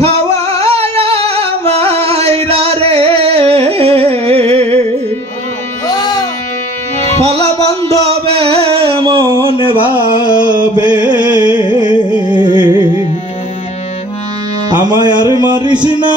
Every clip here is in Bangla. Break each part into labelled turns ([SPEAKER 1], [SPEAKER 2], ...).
[SPEAKER 1] খাওয়ায় মাইরা ফলা বান্ধবে মন ভাবে। আমায় আর মারিস না।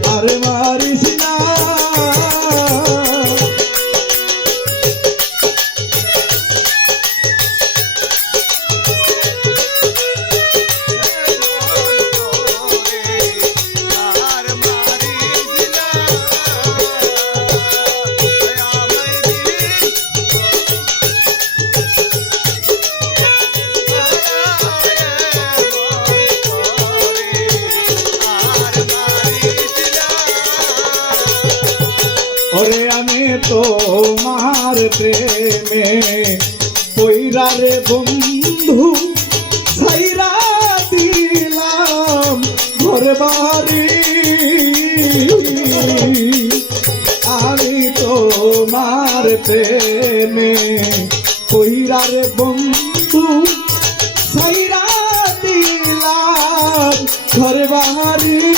[SPEAKER 1] তোমার প্রেমে পৈরা রে বন্ধু সাইরা দিলাম ঘর বাড়ি। আমি তোমার প্রেমে পৈরা রে বন্ধু সাইরা দিলাম ঘর বাড়ি।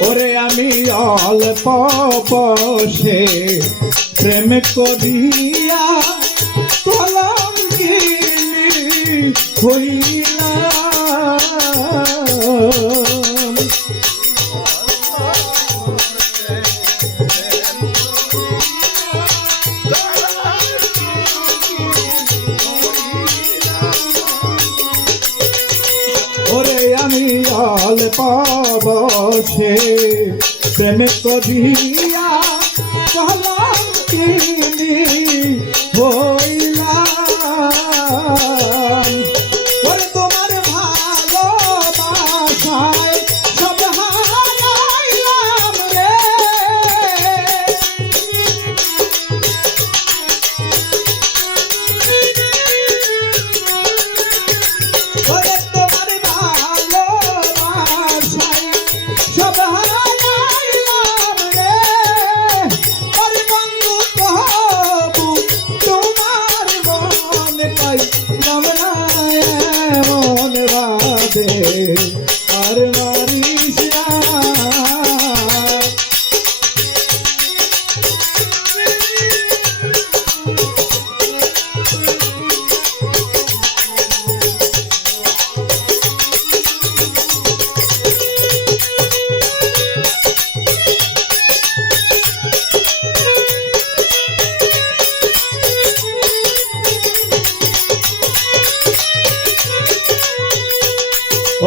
[SPEAKER 1] ওরে আমি অল্প বসে প্রেম করিয়া কলম হইলা আমি আল পাবছে প্রেম করিয়া কলম কিনি ও அருளா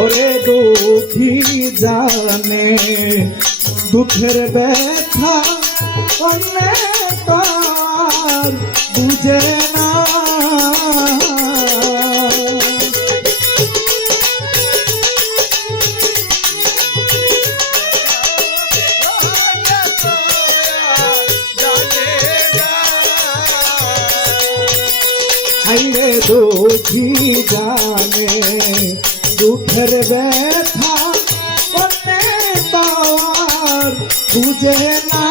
[SPEAKER 1] ওরে দুঃখী জানে দুঃখের ব্যথা অন্যে তার বুঝে না। দুঃখী জানে দুঃখের ব্যথা করতে তো বুঝে না।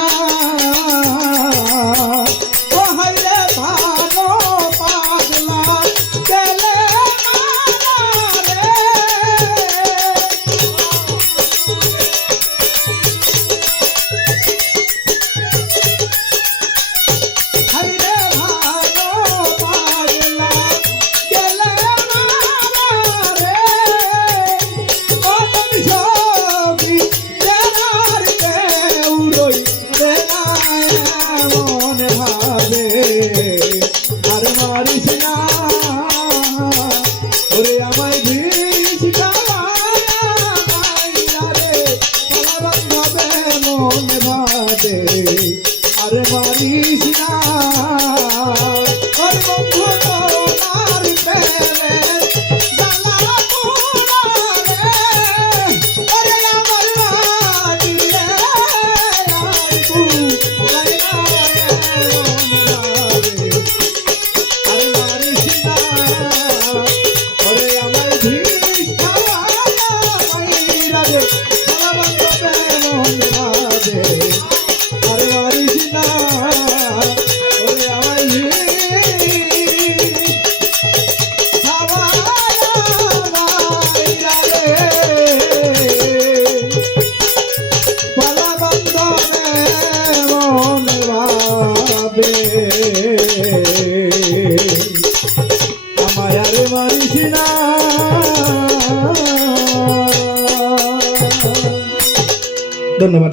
[SPEAKER 1] যাবে আমার আর মানিস না। ধন্যবাদ